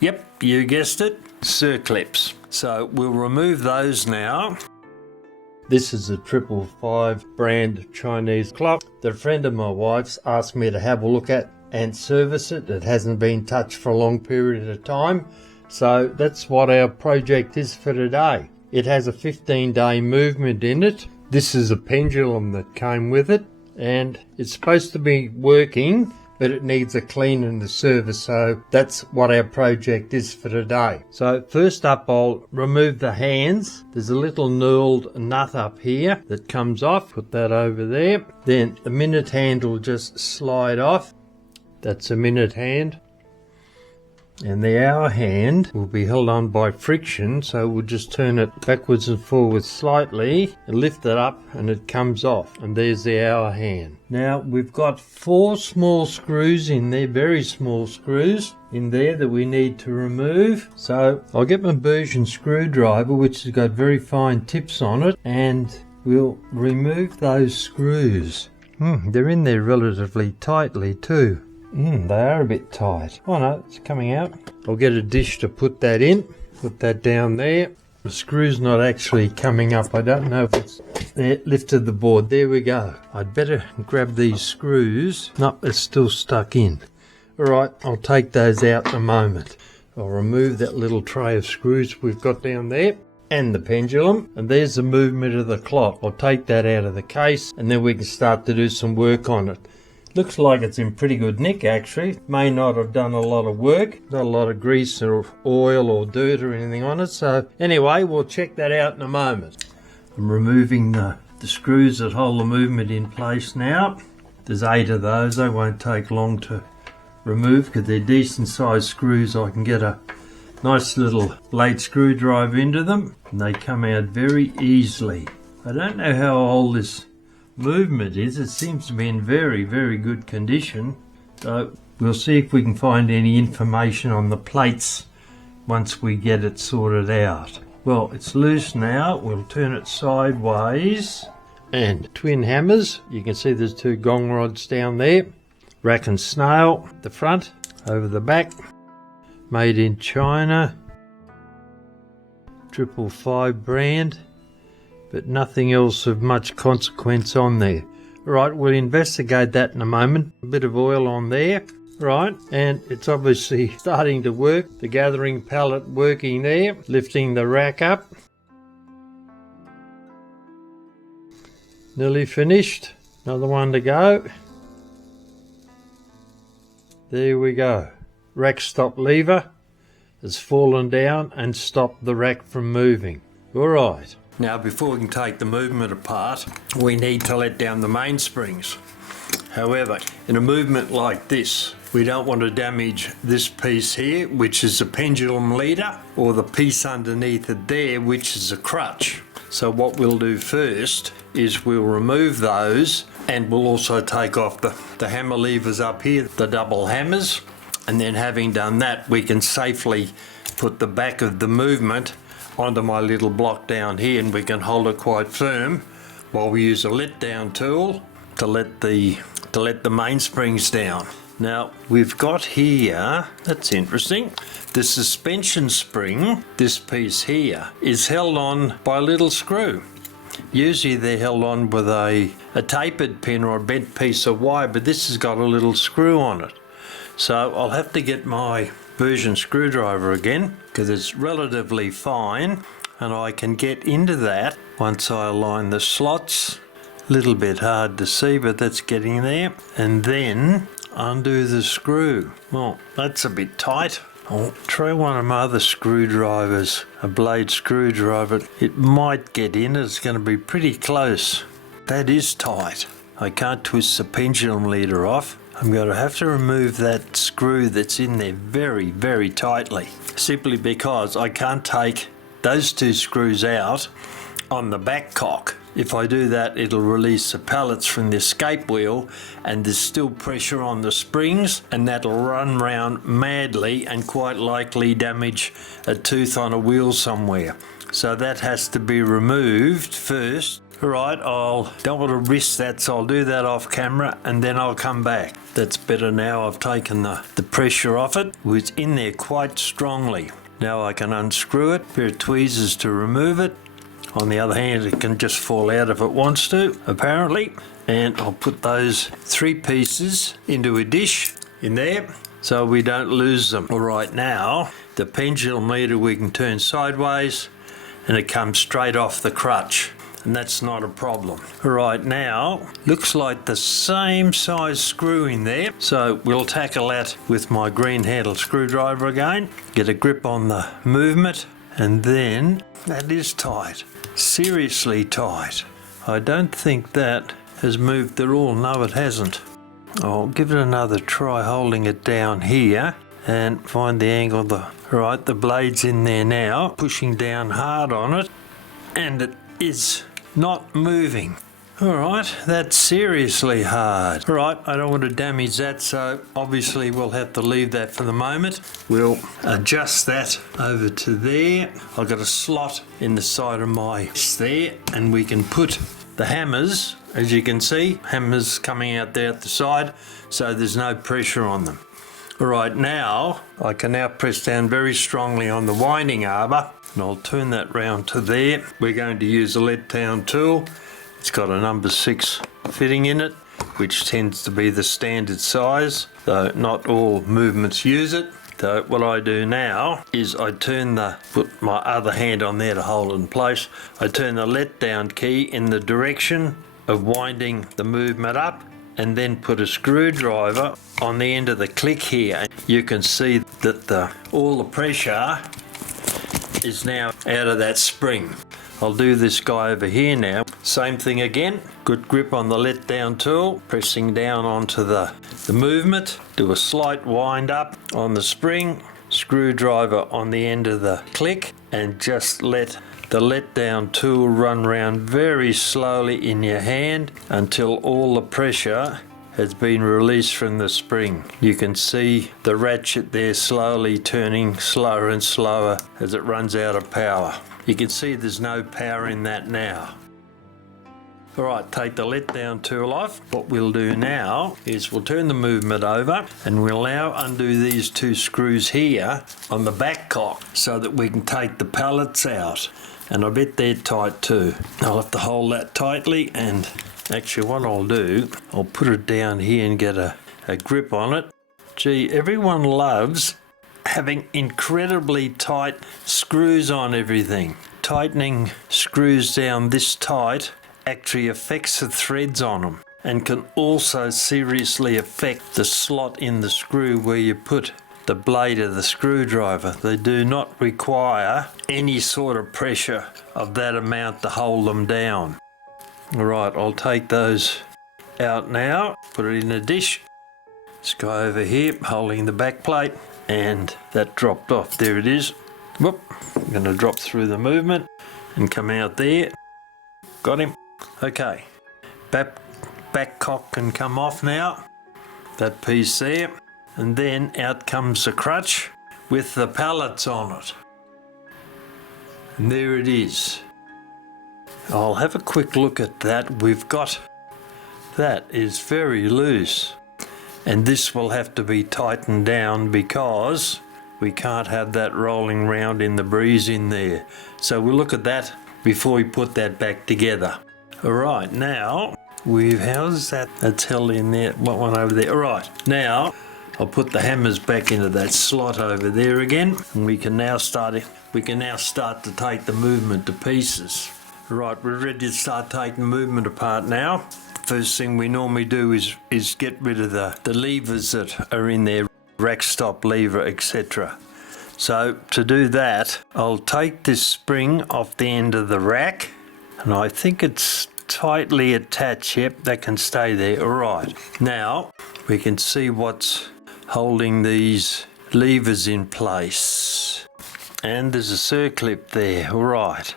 Yep, you guessed it, circlips. So we'll remove those now. This is a 555 brand Chinese clock that a friend of my wife's asked me to have a look at and service it. It hasn't been touched for a long period of time, so that's what our project is for today. It has a 15-day movement in it. This is a pendulum that came with it, and it's supposed to be working, but it needs a clean and a service, so that's what our project is for today. So first up, I'll remove the hands. There's a little knurled nut up here that comes off. Put that over there. Then the minute hand will just slide off. That's a minute hand. And the hour hand will be held on by friction, so we'll just turn it backwards and forwards slightly and lift it up and it comes off. And there's the hour hand. Now we've got 4 small screws in there, very small screws in there that we need to remove. So I'll get my version screwdriver, which has got very fine tips on it, and we'll remove those screws. They're in there relatively tightly too. They are a bit tight. Oh no, it's coming out. I'll get a dish to put that in. Put that down there. The screw's not actually coming up. I don't know if it's there. Lifted the board. There we go. I'd better grab these screws. Nope, it's still stuck in. Alright, I'll take those out in a moment. I'll remove that little tray of screws we've got down there. And the pendulum. And there's the movement of the clock. I'll take that out of the case and then we can start to do some work on it. Looks like it's in pretty good nick actually. May not have done a lot of work. Not a lot of grease or oil or dirt or anything on it. So anyway, we'll check that out in a moment. I'm removing the screws that hold the movement in place now. There's 8 of those. They won't take long to remove because they're decent sized screws. I can get a nice little blade screwdriver into them and they come out very easily. I don't know how old this movement is. It seems to be in very, very good condition. So we'll see if we can find any information on the plates once we get it sorted out. Well, it's loose now. We'll turn it sideways. And twin hammers. You can see there's 2 gong rods down there. Rack and Snail, the front, over the back. Made in China. 555 brand. But nothing else of much consequence on there. Right, we'll investigate that in a moment. A bit of oil on there. Right, and it's obviously starting to work. The gathering pallet working there. Lifting the rack up. Nearly finished. Another one to go. There we go. Rack stop lever has fallen down and stopped the rack from moving. Alright. Now before we can take the movement apart, we need to let down the mainsprings. However, in a movement like this, we don't want to damage this piece here, which is a pendulum leader, or the piece underneath it there, which is a crutch. So what we'll do first is we'll remove those, and we'll also take off the hammer levers up here, the double hammers, and then having done that, we can safely put the back of the movement onto my little block down here, and we can hold it quite firm while we use a let down tool to let the mainsprings down. Now we've got here, that's interesting, the suspension spring, this piece here, is held on by a little screw. Usually they're held on with a tapered pin or a bent piece of wire, but this has got a little screw on it. So I'll have to get my version screwdriver again because it's relatively fine and I can get into that once I align the slots. A little bit hard to see, but that's getting there. And then undo the screw. Well, that's a bit tight. I'll try one of my other screwdrivers, a blade screwdriver. It might get in. It's going to be pretty close. That is tight. I can't twist the pendulum leader off. I'm going to have to remove that screw that's in there very, very tightly, simply because I can't take those 2 screws out on the back cock. If I do that, it'll release the pallets from the escape wheel and there's still pressure on the springs, and that'll run round madly and quite likely damage a tooth on a wheel somewhere. So that has to be removed first. Alright, don't want to risk that, so I'll do that off camera and then I'll come back. That's better now. I've taken the pressure off it. It's in there quite strongly. Now I can unscrew it, pair of tweezers to remove it. On the other hand, it can just fall out if it wants to, apparently. And I'll put those 3 pieces into a dish in there so we don't lose them. Alright, now the pendulum leader we can turn sideways and it comes straight off the crutch. And that's not a problem. Right now, looks like the same size screw in there. So we'll tackle that with my green handle screwdriver again. Get a grip on the movement, and then that is tight. Seriously tight. I don't think that has moved at all. No, it hasn't. I'll give it another try holding it down here and find the angle. Right, the blade's in there now, pushing down hard on it, and it is not moving. Alright, that's seriously hard. Alright, I don't want to damage that, so obviously we'll have to leave that for the moment. We'll adjust that over to there. I've got a slot in the side of my there, and we can put the hammers, as you can see, hammers coming out there at the side, so there's no pressure on them. Alright, now I can now press down very strongly on the winding arbor, and I'll turn that round to there. We're going to use a let-down tool. It's got a number 6 fitting in it, which tends to be the standard size, though not all movements use it. So what I do now is I put my other hand on there to hold it in place. I turn the let-down key in the direction of winding the movement up, and then put a screwdriver on the end of the click here. You can see that all the pressure is now out of that spring. I'll do this guy over here now. Same thing again. Good grip on the let down tool, pressing down onto the movement. Do a slight wind up on the spring, screwdriver on the end of the click, and just let the let down tool run round very slowly in your hand until all the pressure has been released from the spring. You can see the ratchet there slowly turning slower and slower as it runs out of power. You can see there's no power in that now. Alright, take the let down tool off. What we'll do now is we'll turn the movement over, and we'll now undo these 2 screws here on the back cock so that we can take the pallets out. And I bet they're tight too. I'll have to hold that tightly, and actually what I'll do, I'll put it down here and get a grip on it. Gee, everyone loves having incredibly tight screws on everything. Tightening screws down this tight actually affects the threads on them, and can also seriously affect the slot in the screw where you put the blade of the screwdriver. They do not require any sort of pressure of that amount to hold them down. Alright, I'll take those out now, put it in a dish. This guy over here holding the back plate, and that dropped off. There it is. Whoop, I'm going to drop through the movement and come out there. Got him. Okay, back cock can come off now, that piece there, and then out comes the crutch with the pallets on it. And there it is. I'll have a quick look at that. We've got, that is very loose, and this will have to be tightened down because we can't have that rolling round in the breeze in there. So we'll look at that before we put that back together. Alright, now how's that? That's held in there. What one over there? Alright, now I'll put the hammers back into that slot over there again, and we can now start to take the movement to pieces. Right, we're ready to start taking movement apart now. First thing we normally do is get rid of the levers that are in there, rack stop lever, etc. So to do that, I'll take this spring off the end of the rack, and I think it's tightly attached. Yep, that can stay there. Alright, now we can see what's holding these levers in place, and there's a circlip there. Alright,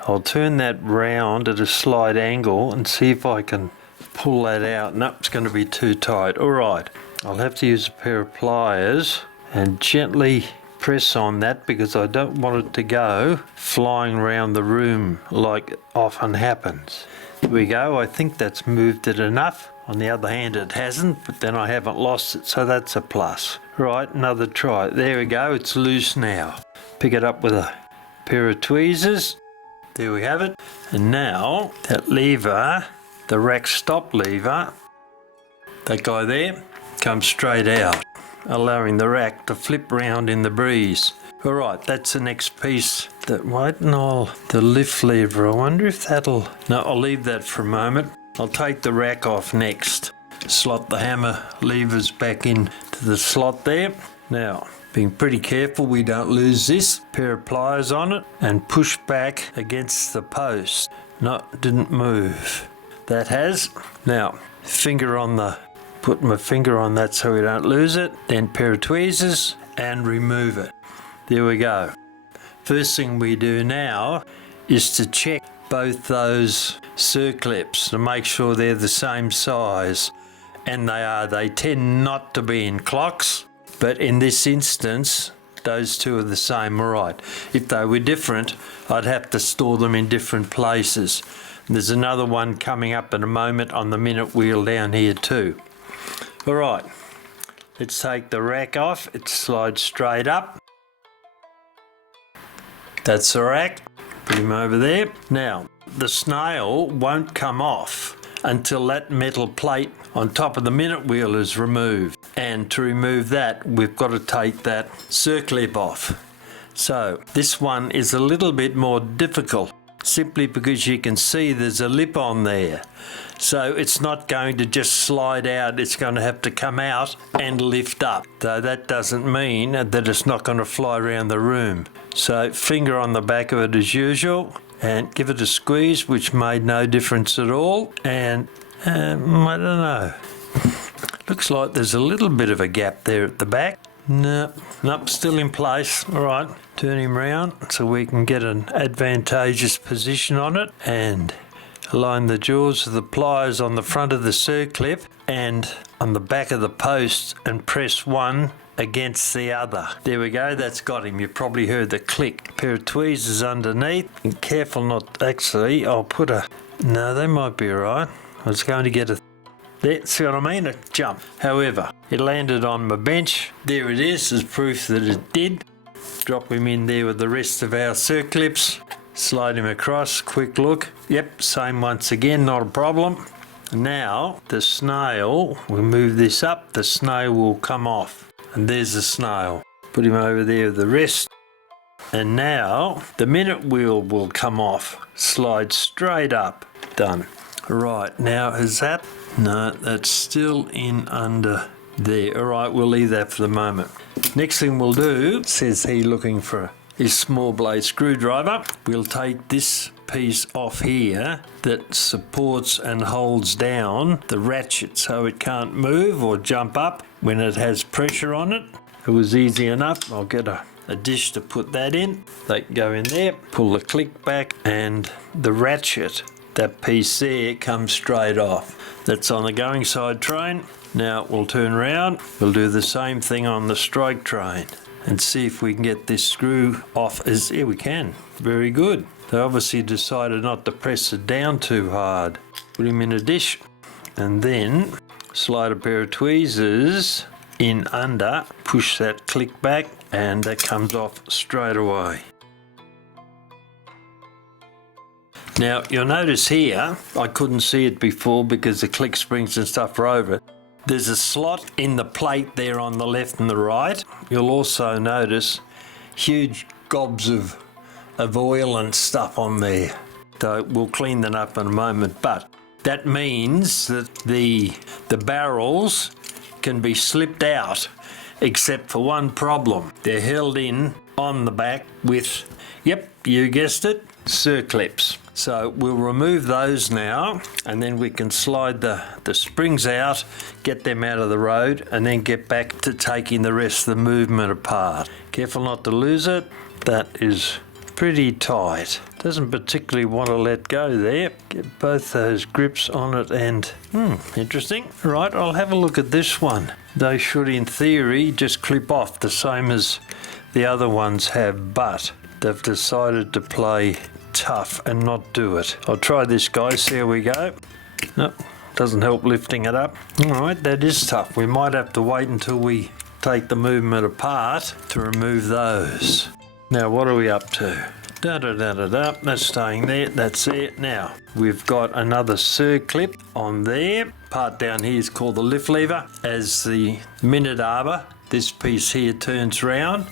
I'll turn that round at a slight angle and see if I can pull that out. Nope, it's going to be too tight. Alright, I'll have to use a pair of pliers and gently press on that because I don't want it to go flying around the room like often happens. There we go, I think that's moved it enough. On the other hand it hasn't, but then I haven't lost it, so that's a plus. Right, another try. There we go, it's loose now. Pick it up with a pair of tweezers. There we have it. And now that lever, the rack stop lever, that guy there, comes straight out, allowing the rack to flip round in the breeze. Alright, that's the next piece. The lift lever, I wonder if that'll... No, I'll leave that for a moment. I'll take the rack off next. Slot the hammer levers back into the slot there. Now, being pretty careful we don't lose this. Pair of pliers on it and push back against the post. No, didn't move. That has. Now, put my finger on that so we don't lose it. Then pair of tweezers and remove it. There we go. First thing we do now is to check both those circlips to make sure they're the same size. And they are. They tend not to be in clocks. But in this instance, those two are the same. Right. If they were different, I'd have to store them in different places. And there's another one coming up in a moment on the minute wheel down here too. All right. Let's take the rack off. It slides straight up. That's the rack. Put him over there. Now, the snail won't come off until that metal plate on top of the minute wheel is removed. And to remove that, we've got to take that circlip off. So this one is a little bit more difficult, simply because you can see there's a lip on there. So it's not going to just slide out, it's going to have to come out and lift up. Though that doesn't mean that it's not going to fly around the room. So finger on the back of it as usual and give it a squeeze, which made no difference at all. And I don't know. Looks like there's a little bit of a gap there at the back. Nope, still in place. All right, turn him round so we can get an advantageous position on it and align the jaws of the pliers on the front of the circlip and on the back of the post and press one against the other. There we go, that's got him. You probably heard the click. Pair of tweezers underneath. And careful not, actually, I'll put a... No, they might be all right. I was going to get a... There, see what I mean? A jump. However, it landed on my bench. There it is, as proof that it did. Drop him in there with the rest of our circlips. Slide him across, quick look. Yep, same once again, not a problem. Now, the snail, we'll move this up, the snail will come off. And there's the snail. Put him over there with the rest. And now, the minute wheel will come off. Slide straight up. Done. Right, now is that? No, that's still in under there. All right, we'll leave that for the moment. Next thing we'll do, says he looking for his small blade screwdriver. We'll take this piece off here that supports and holds down the ratchet so it can't move or jump up when it has pressure on it. It was easy enough. I'll get a dish to put that in. They can go in there, pull the click back, and the ratchet, that piece there, comes straight off. That's on the going side train. Now we'll turn around. We'll do the same thing on the strike train and see if we can get this screw off. Here we can. Very good. They obviously decided not to press it down too hard. Put him in a dish and then slide a pair of tweezers in under, push that click back, and that comes off straight away. Now you'll notice here, I couldn't see it before because the click springs and stuff are over it. There's a slot in the plate there on the left and the right. You'll also notice huge gobs of oil and stuff on there. So we'll clean that up in a moment, but that means that the barrels can be slipped out, except for one problem. They're held in on the back with, yep, you guessed it, circlips. So we'll remove those now, and then we can slide the springs out, get them out of the road, and then get back to taking the rest of the movement apart. Careful not to lose it. That is pretty tight. Doesn't particularly want to let go there. Get both those grips on it and, interesting. Right, I'll have a look at this one. They should, in theory, just clip off the same as the other ones have, but they've decided to play tough and not do it. I'll try this, guys. Here we go. Nope, doesn't help lifting it up. Alright, that is tough. We might have to wait until we take the movement apart to remove those. Now what are we up to? That's staying there, that's it. Now we've got another circlip on there. Part down here is called the lift lever. As the minute arbor, this piece here, turns round,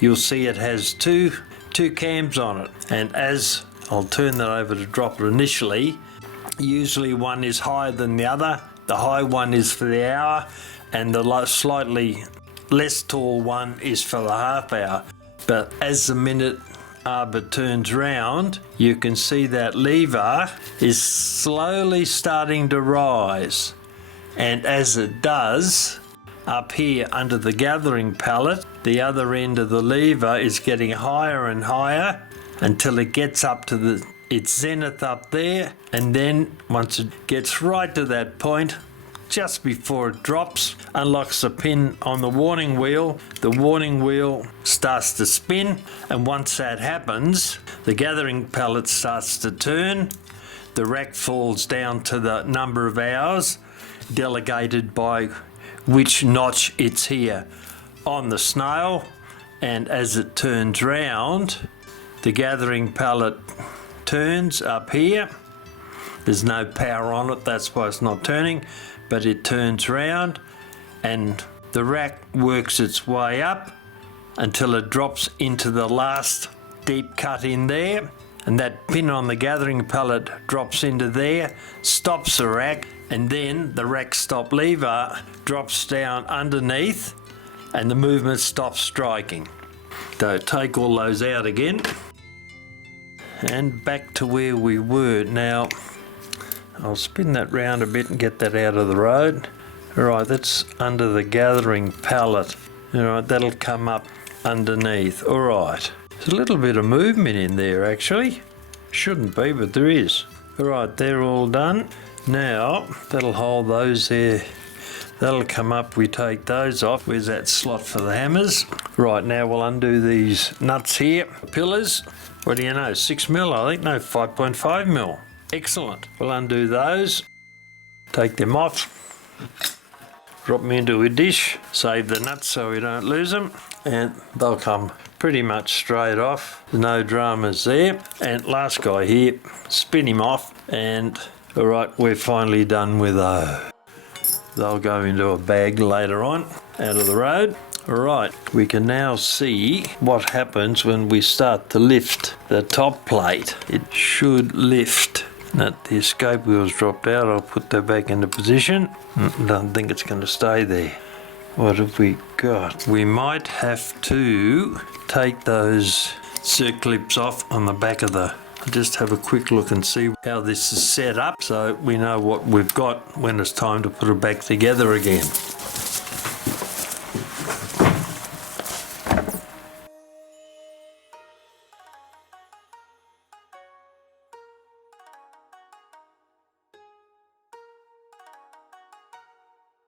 you'll see it has two cams on it, and as I'll turn that over to drop it initially, usually one is higher than the other. The high one is for the hour and the slightly less tall one is for the half hour. But as the minute arbor turns round, you can see that lever is slowly starting to rise, and as it does, up here under the gathering pallet, the other end of the lever is getting higher and higher until it gets up to its zenith up there, and then once it gets right to that point, just before it drops, unlocks the pin on the warning wheel. The warning wheel starts to spin, and once that happens, the gathering pallet starts to turn. The rack falls down to the number of hours delegated by which notch it's here on the Snail, and as it turns round, the gathering pallet turns up here. There's no power on it, that's why it's not turning, but it turns round and the rack works its way up until it drops into the last deep cut in there, and that pin on the gathering pallet drops into there, stops the rack, and then the rack stop lever drops down underneath and the movement stops striking. So take all those out again and back to where we were. Now I'll spin that round a bit and get that out of the road. Alright, that's under the gathering pallet. Alright, that'll come up underneath. Alright, there's a little bit of movement in there actually. Shouldn't be, but there is. Alright, they're all done. Now, that'll hold those there. That'll come up, we take those off. Where's that slot for the hammers? Right, now we'll undo these nuts here. Pillars, what do you know, 6mm I think? No, 5.5mm. Excellent. We'll undo those, take them off, drop them into a dish, save the nuts so we don't lose them, and they'll come pretty much straight off. No dramas there. And last guy here, spin him off, and alright, we're finally done with those. They'll go into a bag later on, out of the road. Alright, we can now see what happens when we start to lift the top plate. It should lift. Now the escape wheel's dropped out, I'll put that back into position. Don't think it's going to stay there. What have we got? We might have to take those circlips off on the back of the... Just have a quick look and see how this is set up so we know what we've got when it's time to put it back together again.